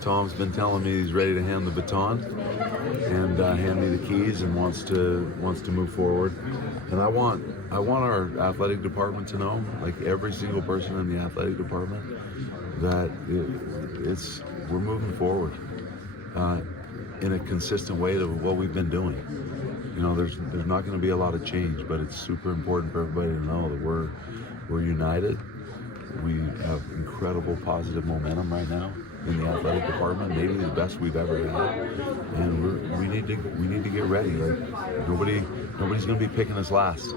Tom's been telling me he's ready to hand the baton and hand me the keys and wants to move forward. And I want our athletic department to know, like every single person in the athletic department, that we're moving forward in a consistent way to what we've been doing. There's not going to be a lot of change, but it's super important for everybody to know that we're united. We have incredible positive momentum right now in the athletic department, maybe the best we've ever had, and we need to get ready. Like, nobody's going to be picking us last,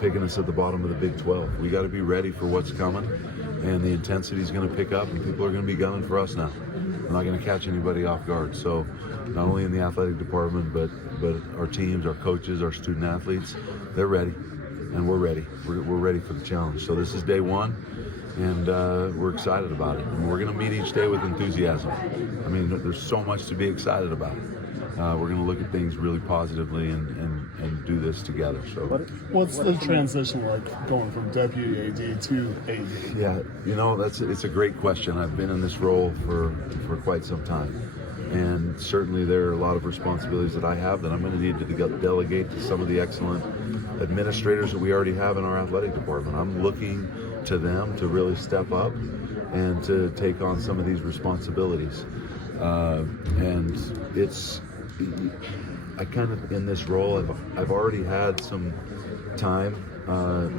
picking us at the bottom of the Big 12. We got to be ready for what's coming, and the intensity is going to pick up, and people are going to be gunning for us now. We're not going to catch anybody off guard. So, not only in the athletic department, but our teams, our coaches, our student athletes, they're ready, and we're ready. We're ready for the challenge. So this is day one. And we're excited about it. And we're going to meet each day with enthusiasm. I mean, there's so much to be excited about. We're going to look at things really positively and do this together. So, what's the transition like going from deputy AD to AD? Yeah, it's a great question. I've been in this role for quite some time, and certainly there are a lot of responsibilities that I have that I'm going to need to delegate to some of the excellent administrators that we already have in our athletic department. I'm looking to them to really step up and to take on some of these responsibilities. And I kind of, in this role, I've already had some time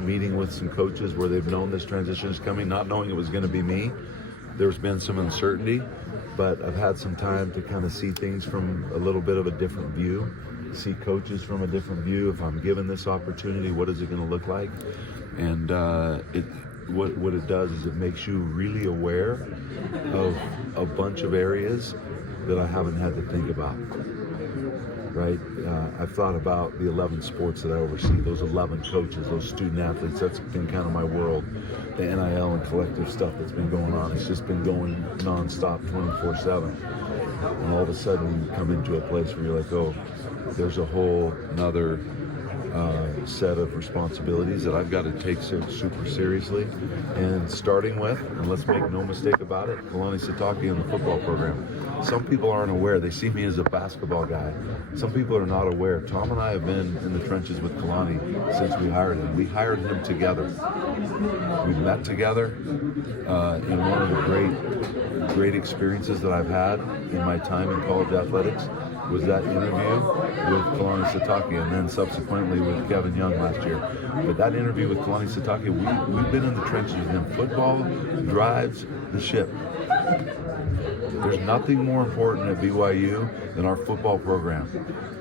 meeting with some coaches where they've known this transition is coming, not knowing it was going to be me. There's been some uncertainty, but I've had some time to kind of see things from a little bit of a different view, see coaches from a different view. If I'm given this opportunity, what is it going to look like? And what it does is it makes you really aware of a bunch of areas that I haven't had to think about, right? I've thought about the 11 sports that I oversee, those 11 coaches, those student athletes. That's been kind of my world. The NIL and collective stuff that's been going on, it's just been going nonstop 24/7. And all of a sudden you come into a place where you're like, oh, there's a whole another set of responsibilities that I've got to take super seriously. And starting with, and let's make no mistake about it, Kalani Sitake and the football program. Some people aren't aware. They see me as a basketball guy. Some people are not aware. Tom and I have been in the trenches with Kalani since we hired him. We hired him together. We met together in one of the great experiences that I've had in my time in college athletics was that interview with Kalani Sitake, and then subsequently with Kevin Young last year. But that interview with Kalani Sitake, we've been in the trenches with him. Football drives the ship. There's nothing more important at BYU than our football program.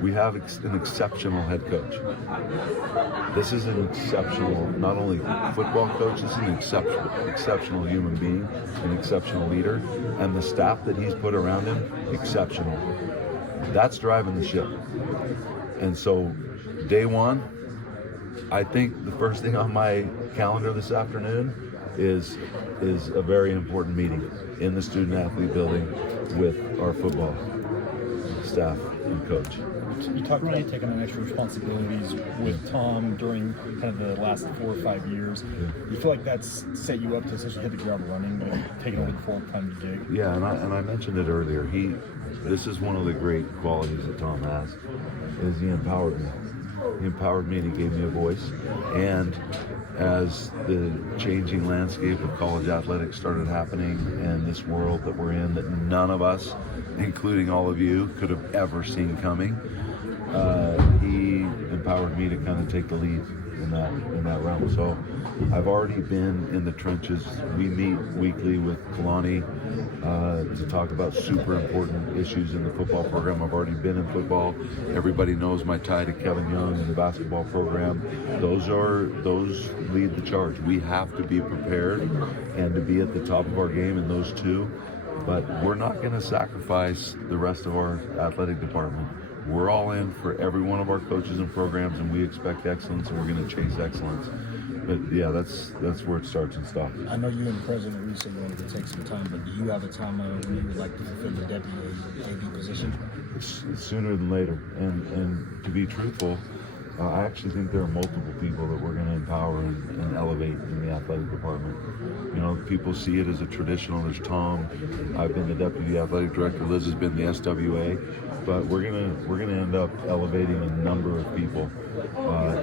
We have an exceptional head coach. This is an exceptional, not only football coach, this is an exceptional human being, an exceptional leader, and the staff that he's put around him, exceptional. That's driving the ship. And so day one, I think the first thing on my calendar this afternoon is a very important meeting in the student athlete building with our football staff and coach. You talked about taking on extra responsibilities with Tom during kind of the last 4 or 5 years. Yeah. You feel like that's set you up to essentially hit the ground running, taking over the full-time gig? Yeah, and I mentioned it earlier. This is one of the great qualities that Tom has, is he empowered me. He empowered me and he gave me a voice. And as the changing landscape of college athletics started happening and this world that we're in that none of us, including all of you, could have ever seen coming, he empowered me to kind of take the lead in that realm. So I've already been in the trenches. We meet weekly with Kalani to talk about super important issues in the football program. I've already been in football. Everybody knows my tie to Kevin Young and the basketball program. Those lead the charge. We have to be prepared and to be at the top of our game in those two. But we're not going to sacrifice the rest of our athletic department. We're all in for every one of our coaches and programs, and we expect excellence, and we're going to chase excellence. But yeah, that's where it starts and stops. I know you and President Reese wanted to take some time, but do you have a time when you would like to fulfill the deputy AD position? It's sooner than later. And to be truthful, I actually think there are multiple people that we're going to empower and elevate in the athletic department. You know, people see it as a traditional. There's Tom. I've been the deputy athletic director. Liz has been the SWA. But we're gonna end up elevating a number of people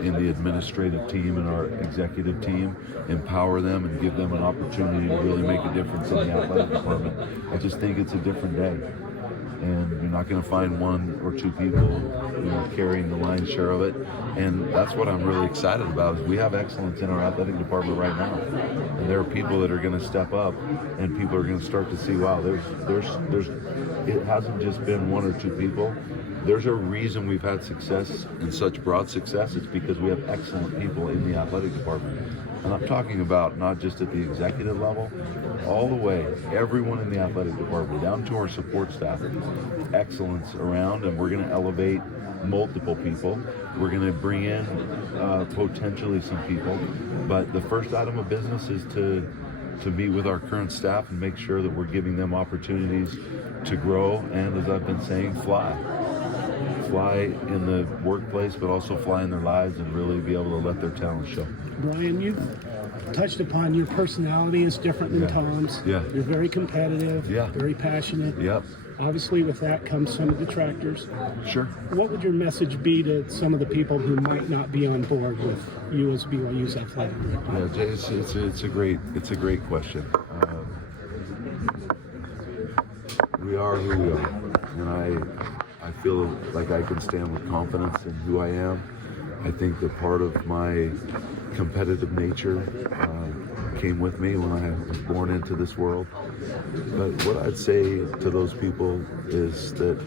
in the administrative team and our executive team, empower them and give them an opportunity to really make a difference in the athletic department. I just think it's a different day. And you're not going to find one or two people, you know, carrying the lion's share of it. And that's what I'm really excited about. Is we have excellence in our athletic department right now, and there are people that are going to step up, and people are going to start to see, wow, there's. It hasn't just been one or two people. There's a reason we've had success and such broad success. It's because we have excellent people in the athletic department. And I'm talking about not just at the executive level, all the way, everyone in the athletic department, down to our support staff. Excellence around, and we're going to elevate multiple people. We're going to bring in potentially some people. But the first item of business is to meet with our current staff and make sure that we're giving them opportunities to grow and, as I've been saying, fly in the workplace, but also fly in their lives and really be able to let their talent show. Brian, you've touched upon your personality is different than Tom's. Yeah. You're very competitive, very passionate. Yep. Obviously, with that comes some detractors. Sure. What would your message be to some of the people who might not be on board with you as BYU's athletic director? Yeah, Jay, it's a great question. We are who we are, and I feel like I can stand with confidence in who I am. I think that part of my competitive nature came with me when I was born into this world. But what I'd say to those people is that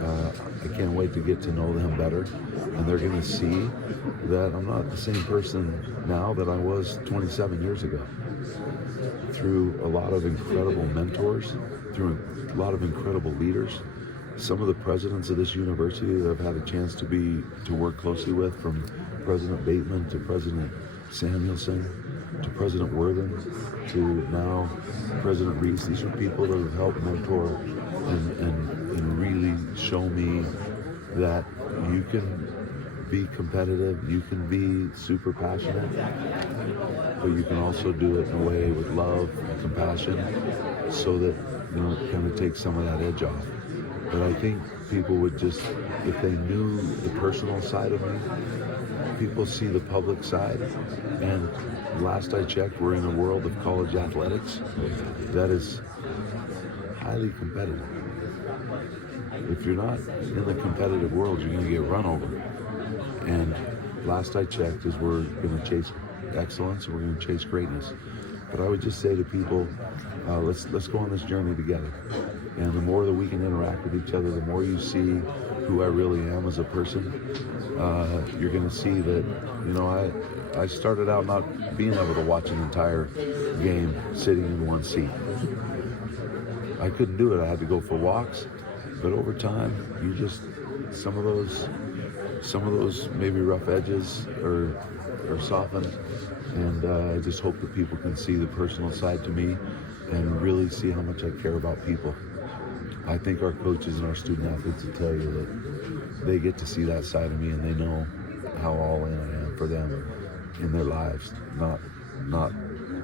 I can't wait to get to know them better, and they're going to see that I'm not the same person now that I was 27 years ago. Through a lot of incredible mentors, through a lot of incredible leaders, some of the presidents of this university that I've had a chance to work closely with, from President Bateman to President Samuelson to President Worthen to now President Reese. These are people that have helped mentor and really show me that you can be competitive, you can be super passionate, but you can also do it in a way with love and compassion, so that, you know, it kind of takes some of that edge off. But I think people would just, if they knew the personal side of me, people see the public side. And last I checked, we're in a world of college athletics that is highly competitive. If you're not in the competitive world, you're going to get run over. And last I checked is we're going to chase excellence, and we're going to chase greatness. But I would just say to people, let's go on this journey together. And the more that we can interact with each other, the more you see who I really am as a person. You're going to see that, you know, I started out not being able to watch an entire game sitting in one seat. I couldn't do it. I had to go for walks. But over time, you just, some of those maybe rough edges are softened. And I just hope that people can see the personal side to me and really see how much I care about people. I think our coaches and our student athletes will tell you that they get to see that side of me, and they know how all in I am for them in their lives, not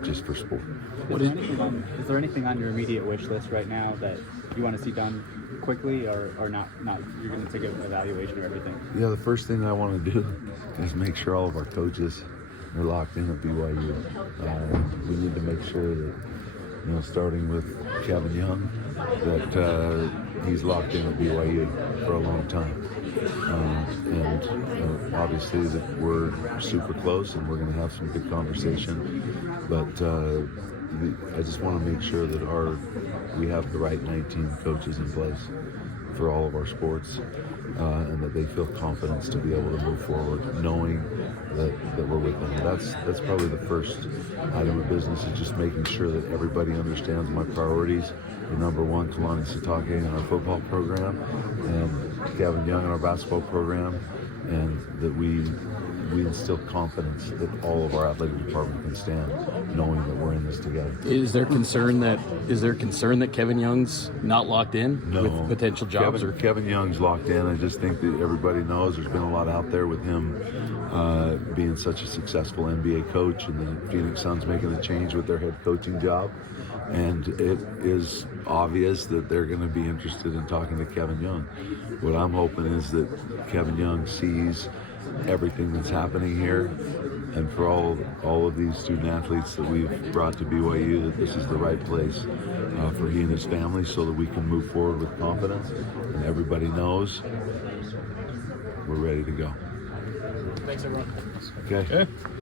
just for sport. Is there anything on your immediate wish list right now that you want to see done quickly, or not? You're going to take an evaluation of everything? Yeah, the first thing I want to do is make sure all of our coaches are locked in at BYU. We need to make sure that, you know, starting with Kevin Young, that he's locked in at BYU for a long time. And obviously that we're super close and we're going to have some good conversation. But I just want to make sure that we have the right 19 coaches in place for all of our sports, and that they feel confidence to be able to move forward, knowing that we're with them. That's probably the first item of business, is just making sure that everybody understands my priorities. The number one, Kalani Sitake in our football program, and Kevin Young in our basketball program, and that we we instill confidence that all of our athletic department can stand, knowing that we're in this together. Is there concern that Kevin Young's not locked in No. with potential jobs? Kevin Young's locked in. I just think that everybody knows there's been a lot out there with him being such a successful NBA coach, and the Phoenix Suns making a change with their head coaching job. And it is obvious that they're going to be interested in talking to Kevin Young. What I'm hoping is that Kevin Young sees everything that's happening here, and for all of these student athletes that we've brought to BYU, that this is the right place for he and his family, so that we can move forward with confidence, and everybody knows we're ready to go. Thanks, everyone. Okay.